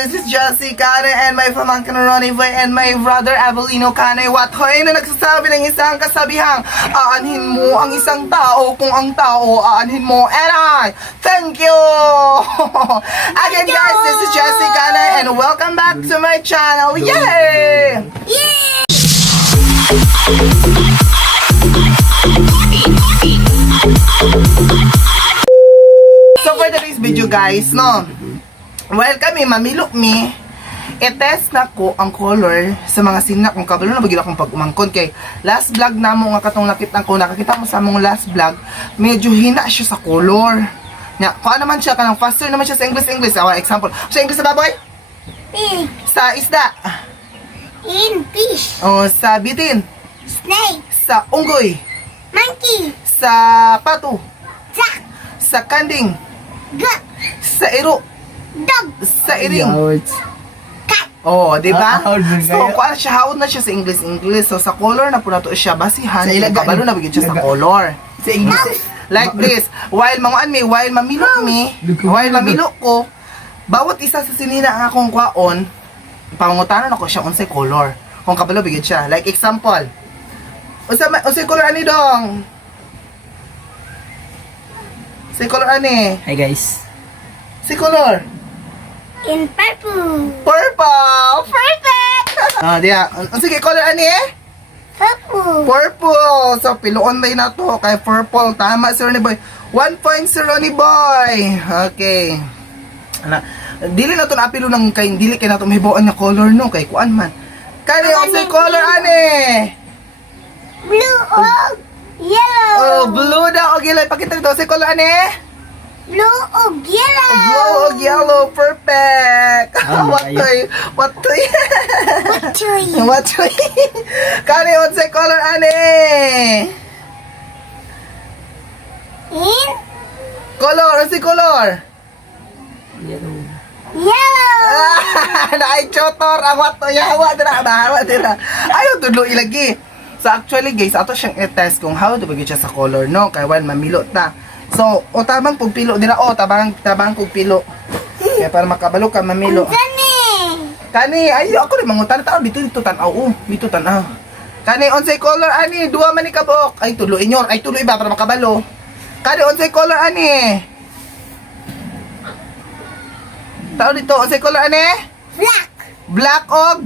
this is Jessie Kane and my pamangkin Ronnie Boy and my brother Avelino Kane. What hoy na nagsasabi ng isang kasabihang, aanhin mo ang isang tao kung ang tao aanhin mo. And I thank you! Again guys, this is Jessie Kane and welcome back to my channel. Yay! So for today's video guys, no, while kami mamilok mi, i-test na ko ang color sa mga sinak kung kabalo na bagila akong pag-umangkon kay last vlog na mo nga katong nakita ko, nakakita mo sa mong last vlog, medyo hina siya sa color. Nya, kung naman siya kanang faster naman siya sa English. Example, sa English sa baboy? Pig. Sa isda? In fish. O sa bitin? Snake. Sa unggoy? Monkey. Sa pato? Duck. Sa kanding? Goat. Sa iro? Dog. Sa iring? Cat. Oh, di ba? Hawd man So, kayo. kung siya, hawd na siya sa English. So, sa color na po na to siya, basihan, Sa ilaga, kabalo na bigyan siya sa ilaga. color. Sa English. Like this, while manguan mi, while mamilok mi, while mamilok ko, bawat isa sa sinina ang akong kwaon, pangutanon ako siya unsay color. Kung kabalo bigyan siya. Like example, unsay color ani dong? Unsay color ani? Hi guys. Si color? In purple. Purple! Perfect! Diya. Sige, color ani eh? Purple. Purple! So, piloon ba na to kay purple. Tama si Ronnie Boy. 1 point si Ronnie Boy. Okay. Dili na to na apilo ng kay dili kay na to mahibawan na color no kay kuan man. Kani ang say color ani? Blue or yellow. Oh, blue daw og yellow. Pakita dito say color ani? Blue or yellow. Blue og yellow. Perfect. What Ayun. toy? What toy? Tree. What toy? Kani ang say color ani? In Color, si color. Yellow. yellow. Naichotor ang wato yawa dira. Ayaw tulo ilagi. So actually guys, ato siyang i-test kung how to bagay siya sa color no kay while mamilo ta. So o tabang pugpilo dira tabang pugpilo. Kaya para makabalo ka mamilo. Dani. Kani ayo ako rin mangutan tao dito tan-aw dito tan-aw. Kani unsay color ani duha man ni kabok. Ay tulo inyor, ay tulo iba para makabalo. Kani unsay color ani? Tao dito unsay color ani? Black. Black og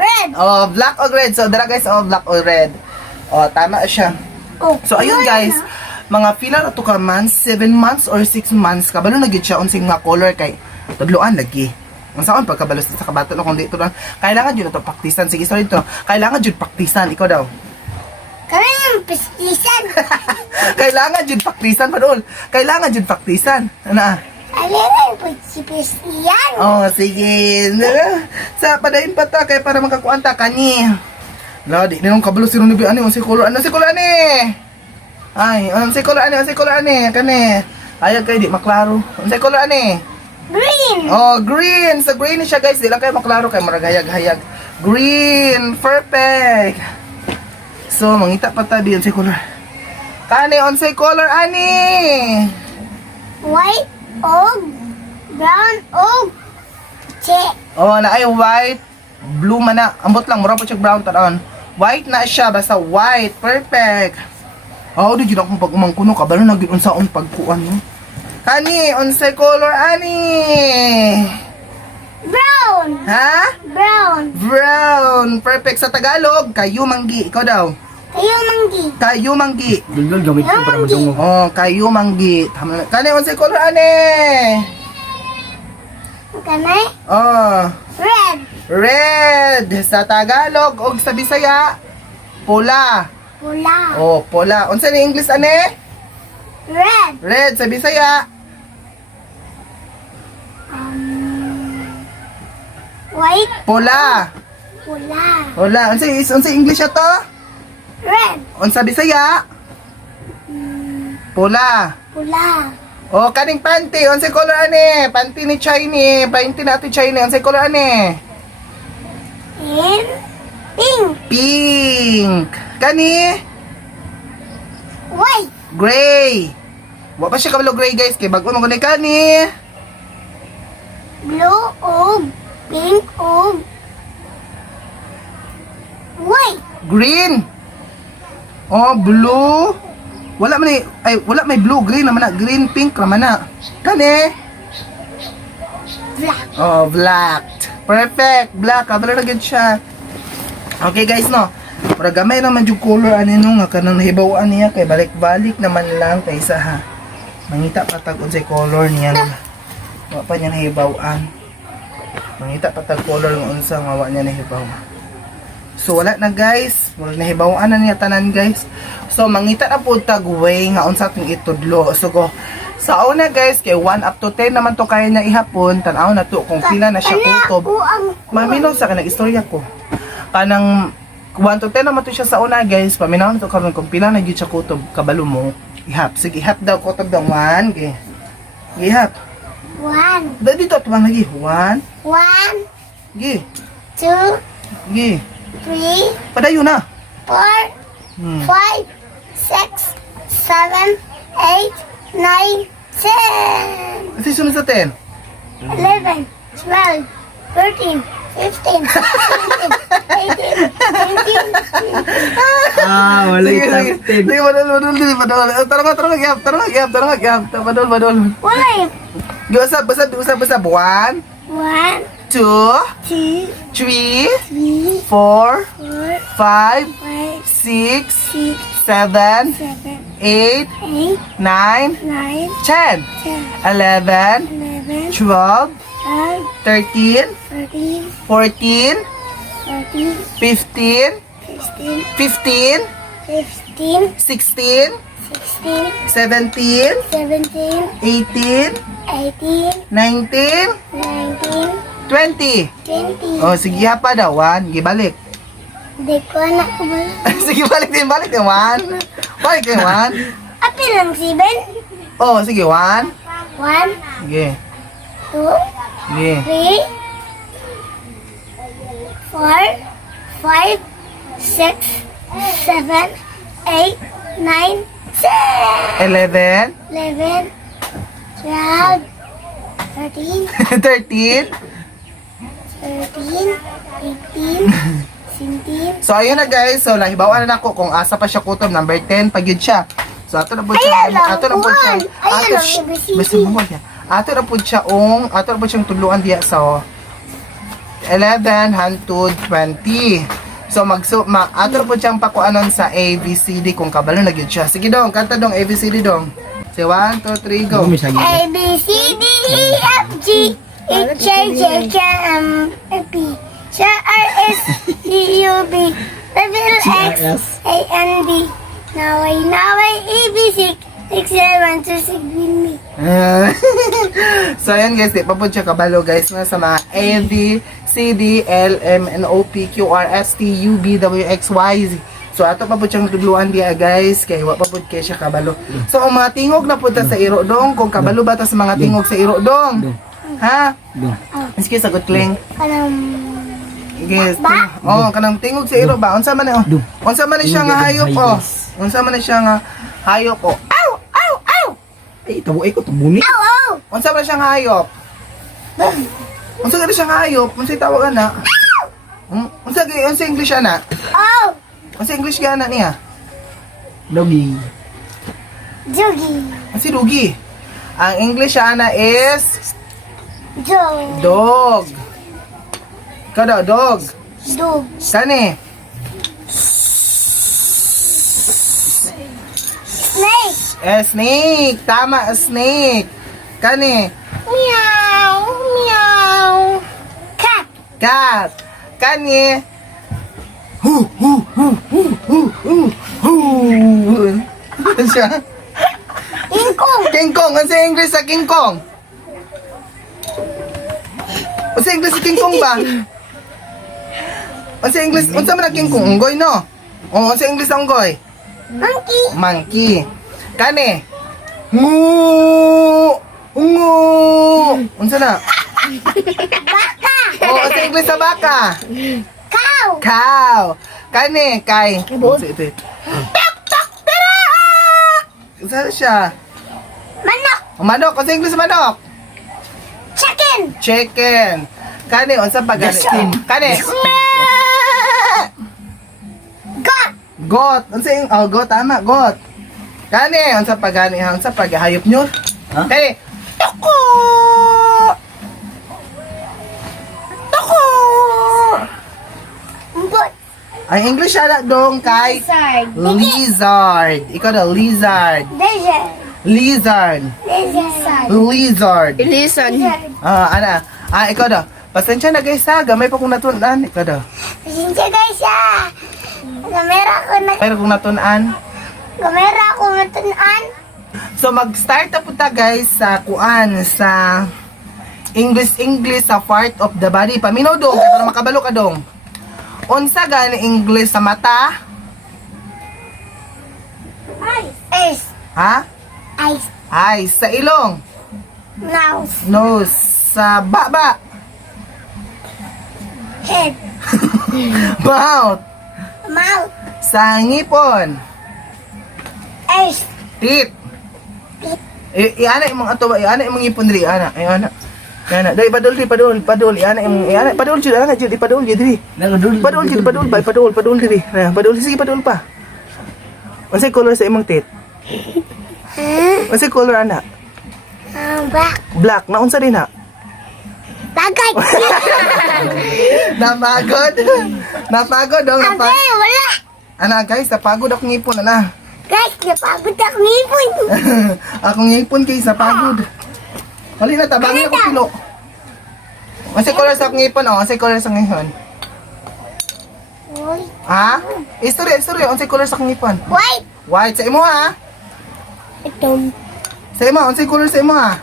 Red. oh, black or red. So, dara guys, oh, black or red. Oh, tama siya. Oh, So, ayun guys, mga pila na to ka months, 7 months or 6 months, kabalo na gid siya unsing nga color kay tudloan lagi. Ang saan pagkabalo sa kabato no kung dito lang. Kailangan jud na to praktisan. Sige, sorry to. Kailangan jud praktisan ikaw daw. kami yung pistisan. Kailangan jud praktisan padol. Kailangan jud praktisan. Ana? Alam mo si pistiyan. Oh, sige. Sa padayon pa ta kay para makakuan ta kani. La, di nang kabalo si Ronnie Boy ani unsay color ani? Ay, unsay color ani kani. Ayag kay di maklaro. Unsay color ani? Green. Oh, green. Sa green siya guys, di lang kay maklaro kay marag hayag-hayag. Green, perfect. So, mangita pa ta di unsay color. Kani unsay color ani? White og brown og check. Oh, na ay white, blue man na. Ambot lang, mura po siya brown taon. White na siya, basta white. Perfect. Oh, di gid akong pag-umangkuno kabalo na gid unsaon pagkuan no. Kani, unsay color ani? Brown. Ha? Brown. Brown. Perfect sa Tagalog, kayo manggi. Ikaw daw. Kayo manggi. Kayo manggi. Dulol gamit ko para madungo. Oh, kayo manggi. Tama na. Kani, unsay color ani? Kanay? Oh, Red. red. Sa Tagalog o sa Bisaya, pula. Pula. Oh, pula. Unsa ni English ane? Red. Red sa Bisaya. White. Pula. Pula. Pula. Unsa English ato? Red. Unsa Bisaya? Pula. Pula. Oh, kaning panty. Unsa color ane? Panty ni Chinese. Panty natin Chinese. Unsa color ane? In pink. Pink. Kani? White. Gray. Wa pa siya kabalo gray guys. Kay bago mo kani. Blue og pink, ug white. Green. Oh, blue. Wala man wala may blue, green naman na. Green, pink naman na. Kani? Black. Oh, black. Perfect. Black. Kabalo na gid siya. Okay guys, no. Para gamay naman yung color ani no nga kanang nahibawaan niya kay balik-balik naman lang kaysa ha. Mangita patag unsay color niya. Wa pa niya nahibawaan. Mangita patag color ng unsa nga wa niya nahibaw. So wala na guys, murag nahibawaan na niya tanan guys. So mangita na pud tag way nga unsa ting itudlo. So go sa una guys, kay 1 up to 10 naman to kaya niya ihapon, tan-aw na to kung pila na siya kutob. Maminaw sa kanang istorya ko. Kanang 1 to 10 naman to siya sa una guys, paminaw na to karon kung pila na gyud siya kutob, kabalo mo. Ihap, sige ihap daw kutob daw 1, okay. Ihap. 1, Dito tuwang lagi. 1, 1, gi. 2, Gi. 3, Padayon na. 4, Hmm. 5, 6, 7, 8, 9, 10, Kasi sunod sa 10. 11, 12, 13, 15, 16, 18, 19, Ah, wala yung top 10. Sige, padol. Tarong gyap. Padol. Wala. Usab. 1, 1, 2, 2, 3, 4, 3, 4, 5, 5, 6, 6, 7, 7, 8, 8, 9, 9, 10, 10, 11, 11, 12, 12, 13, 13, 14, 14, 15, 15, 15, 15, 16, 16, 17, 17, 18, 18, 19, 19, 20. 20. Oh, sige pa daw, 1. Gibalik. Hindi ko na kubal. Sige, balik din, 1. Balik din, 1. Api lang 7. Oh, sige, 1. 1, Sige, 2, sige. 3, 4, 5, 6, 7, 8, 9, 10, 11, 11, 12, 13, 13. 13, 18, 17. So, ayun na guys. So, nahibawan na ako kung asa pa siya kutob. Number 10, pag-yun siya. So, ato na po siya. Ayan lang, Ato na po siya. one. Ayan lang, shh, ABCD. basta mo yan. Ato na po siya ato na po siyang tuluan diya sa 11 hangtod 20. So, ato na po siyang pakuanon sa ABCD kung kabalo na gyud siya. Sige dong, kanta dong ABCD dong. Say 1, 2, 3, go. May saging. A, B, C, D, E, F, G, H, I, J, K, M, N, P, Q, R, S, T, U, V, W, X, A, N, D. Naway, A, B, C, 6, 7, 2, 6, with me. So, ayan guys, di pa po siya kabalo guys na sa mga A, B, C, D, L, M, N, O, P, Q, R, S, T, U, V, W, X, Y, Z. So ato pa po siyang tudluan diya guys, kay wa pa po kay siya kabalo. So ang mga tingog na po ta sa iro dong, kung kabalo ba ta sa mga tingog sa iro dong. Ha? Doon. Sige sagot kling. Kanang, Yes. Oh, kanang tingog sa iro ba? Unsa man ni oh? Dum. Unsa man ni siya nga hayop oh? Unsa man ni siya nga hayop oh? Aw, aw, aw. Ay, tabo ko, tabo ni. ow, ow, Unsa man siya nga hayop? Unsa gani siya nga hayop? Unsa tawag ana? Unsa English ana? ow, Unsa English gana niya? Doggy. Jogi, Unsa dugi? Ang English ana is Dog, dog. Ikaw daw, dog. Dog, Kani? Snake, Snake. Tama, snake. Kani? Meow, meow, Cat, Cat. Kani? Hu. Ano siya? King Kong, King Kong. Ano sa English sa King Kong? Ano sa English sa King Kong ba? Ano sa English? Ano sa man ang King Kong? Unggoy, no? O, ano sa English sa unggoy? Monkey, Monkey. Kani? Ngu. Unsa na? Baka, O, ano sa English sa baka? Cow, Cow. Kani? Kay. Unsa siya? Manok, Manok. Ano sa English sa manok? Chicken, Chicken. Kani, unsa pa gani? Kani. Got. Got. Unsa yung, oh, got, tama, got. Kani, unsa pa gani, ha? Unsa pa hayop nyo? Ha? Kani, toko! Toko! Got. Ang English ana dong kay Lizard. lizard. Ikaw na, lizard. Lizard. Lizard. Lizard. Lizard. Listen. Ana. Ikaw na. Pasensya na guys ha, gamay pa kong natunan. Ikaw na. Pasensya guys ah. Kamera ko na. Pero kung natunan. Kamera ko natunan. So mag-start na po ta guys sa kuan sa English sa part of the body. Paminaw dong, kaya para makabalo ka dong. Unsa gani English sa mata? Eyes. Ha? Eyes. Eyes. Sa ilong. Nose. Nose. Sa baba. Head. Mouth. Mouth. Sa ngipon. Eyes. Teeth. Iana imong ato ba? Iana imong ngipon diri, ana. Iana. Iana. Dai padul. Iana imong iana padul jud, ana jud padul jud diri. Nagadul. Padul diri. Padul sige padul pa. Unsay color sa imong teeth? Unsay color ana? Black. Black. Naunsa din ha? Bagay. Napagod. Napagod dong. Okay, wala. Ana guys, napagod ako ngipon ana. Guys, napagod ako ngipon. Akong ngipon kay sa pagod. Hali na tabangin ako kilo. Unsay color sa akong ngipon? Unsay color sa ngipon? Uy. Ha? Istorya. Unsay color sa akong ngipon? White. White sa imo ha? Ito. Sa imo, unsay color sa imo ha?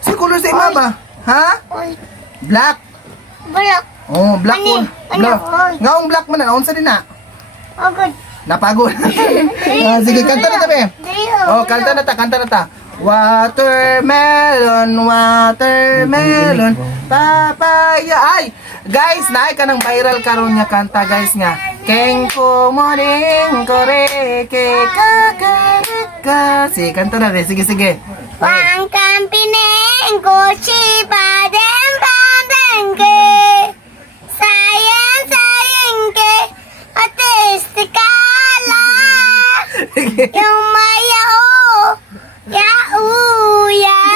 Unsay color sa imo ba? Ha? Uy. Black. Black. Oh, black Ano? ko. Ano? Black. Oy. Ngaong black man na, unsa din na? Oh, good. Napagod. Sige, kanta na tabi. Oh, kanta na ta. Watermelon, papaya. Ay, guys, naay ka ng viral karon nga kanta, guys nga. Kengko morning kore ke ka. Sige, kanta na rin. Sige. Okay. Wang kampineng kochi padem padem ke. Sayang ke. Atistikala. Yung maya o. Ya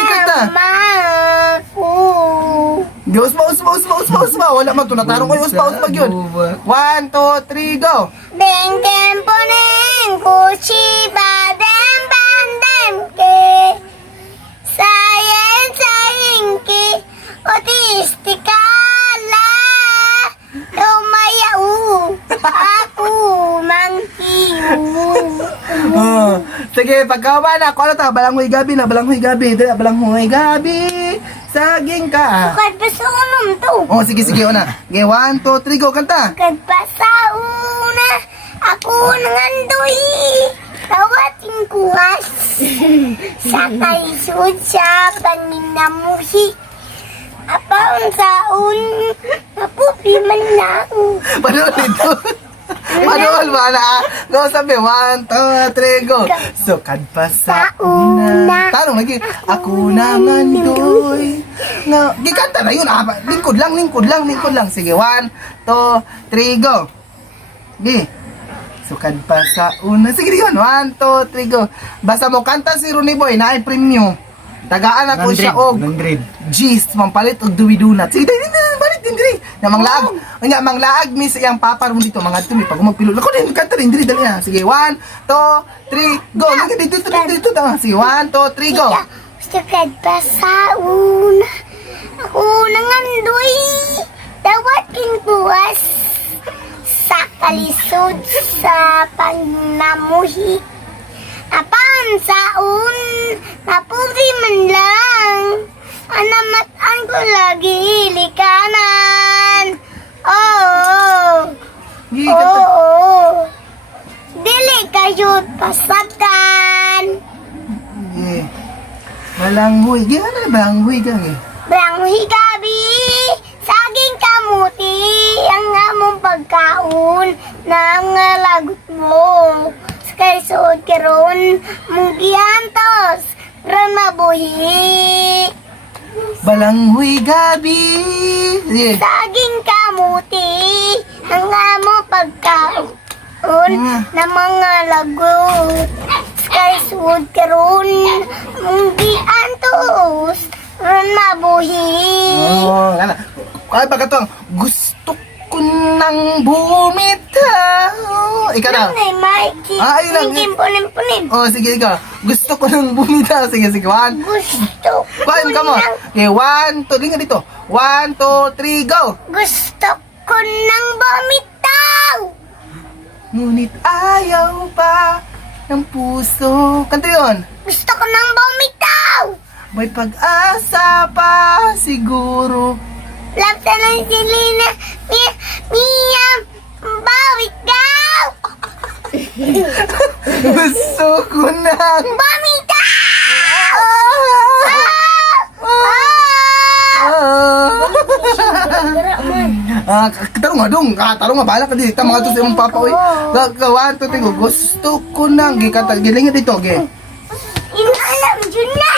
kanta. maku. Uspa. Wala man, tunatarong ko yung uspa yun. 1, 2, 3, go. Bengkem poneng kuchi badem bandem ke. Sayang ke. Otistikala. Lumaya aku mangkiu. Sige, pagkawa na. Kung ano ta, balanghoy gabi. Dala, balanghoy gabi. Saging ka. Bukan pasunum tu. Oh, sige, una. Okay, 1, 2, 3, go, kanta. Bukan pasauna. Aku nangandoy. Tawating kuwas. Sa kaisod sa paninamuhi. Apaon saun. Mapupi man lang. Padol dito. Padol ba na? Go, sabi, 1, 2, 3, go. Sukad pa sa una. Tanong lagi. Ako nangandoy. Gikanta na yun. Lingkod lang. Sige, 1, 2, 3, go. Gi. Sukad pa sa una. Sige, yun. 1, 2, 3, go. Basta mo kanta si Rooney Boy na premium. Tagaan ako siya og 100. G's, mampalit og duwi-dunat. Sige, balik din diri. Na manglaag mi sa iyang papa ron dito mga tumi pag magpilo. Ako din kanta rin diri dali na. Sige, 1, 2, 3, go. Lagi dito. Sige, 1, 2, 3, go. Sukad pa sa una. Ako nangandoy. Tawating kuwas. Sa kalisod sa pagnamuhi. Apan saun, naputi man lang. Anamatan ko lagi likanan. Oh. Gi kanta. Oo. Dili kayo pasabtan. Gi. Balanghoy. Gi ano na balanghoy gang. Branghi gabi, saging kamuti, ang among pagkaon ng lagot mo. Kay suod karon mong giantos ron mabuhi. Balanghoy gabi. Sige. Saging kamuti, ang amo pagkaon na mga lagot. Skyswood karon, di antos, ron mabuhi. Oh, ana. Ay pagkatong gusto ko nang bumitaw. Ikaw na. Ay, Mikey. Ayun lang. Punim. Oh, sige ikaw. Gusto ko nang bumitaw. Sige, one. Gusto Kuhan ka mo. Okay, 1, 2, linga dito. 1, 2, 3, go! Gusto ko nang bumitaw. Ngunit ayaw pa ng puso. Kanta yun. Gusto ko nang bumitaw. May pag-asa pa siguro. Lapta ng silina. Mia, bumitaw. Gusto ko nang... Bumitaw. Tarong nga dong. Tarong nga. Bahala ka dito. Mga to sa imong papa. Uy. 1, 2, 3, go. Gusto ko nang... Gilinga dito. Okay. Inalam dyan na.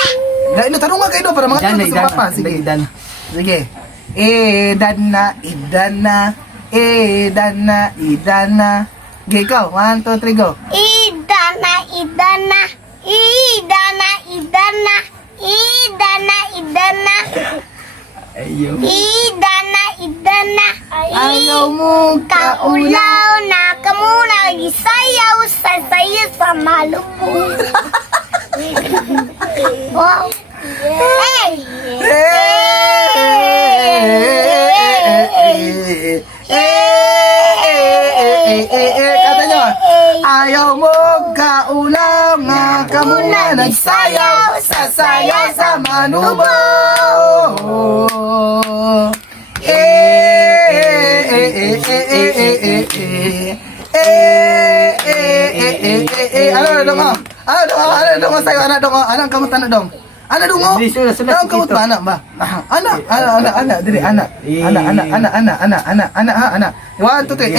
Dahil tarong nga kayo para mga Dan, to sa papa. Sige. Sige. Idana. Okay, ikaw. 1, 2, 3, go. Idana. Ayaw. Idana. Ayaw mo Kaulaw na kamuna gisayaw sa sa malupong. Wow. Hey! Kata nyo, ayaw mo kaulam nga kamuna nagsayaw, sasayaw sa manubo. Ano sa'yo, anak dong, anak kamot anak dong. Anak dong, Di, sulat anak kamot dito. ba, anak ba? Anak, dili, anak. Anak. 1, 2, 3,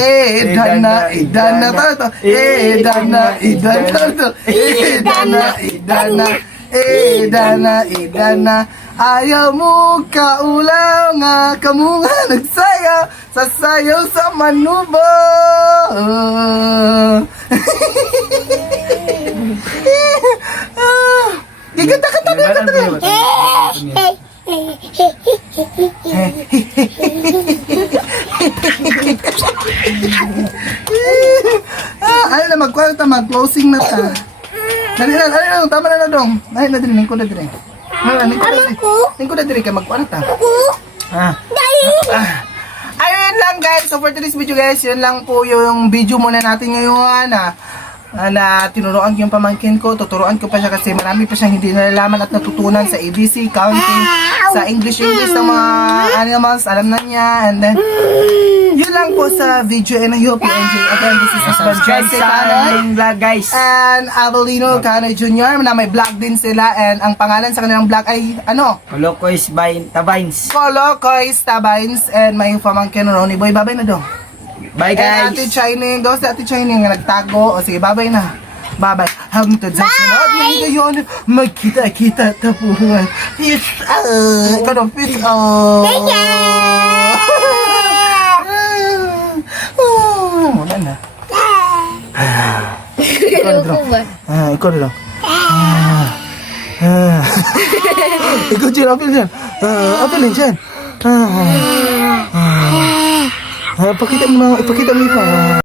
idana, ayaw mo kaulaw nga kamu nga nagsayaw, sasayaw sa manubo. Kanta. Ano na, mag-closing na ta. Dali na, tama na dong. Ay, na din, lingkod na din. Lingkod na din, kaya magkuha na ta. Ayun lang guys, so for today's video guys, yun lang po yung video muna natin ngayon na tinuruan ko yung pamangkin ko, tuturuan ko pa siya kasi marami pa siyang hindi nalalaman at natutunan sa ABC, counting, sa English ng mga animals, alam na niya, and then yun lang po sa video and I hope you enjoy. Again, this is Husband Jesse Kanoy vlog guys. and Avelino Kanoy Jr. na may vlog din sila and ang pangalan sa kanilang vlog ay Kolokoys by Tabines. Kolokoys Tabines and may pamangkin Ronnie Boy. Babay na dong. Bye And guys. Ate Chining, daw si Ate Chining nga nagtago. O sige, babay na. Babay. Hangtod sa sunod na ngayon, magkita-kita tapuhan. Peace out. Ikaw dong, peace out. Wala na. Ikaw na dong. Ikaw na dong. Ikaw dyan, apil dyan. Apil dyan. Ipakita mo pa.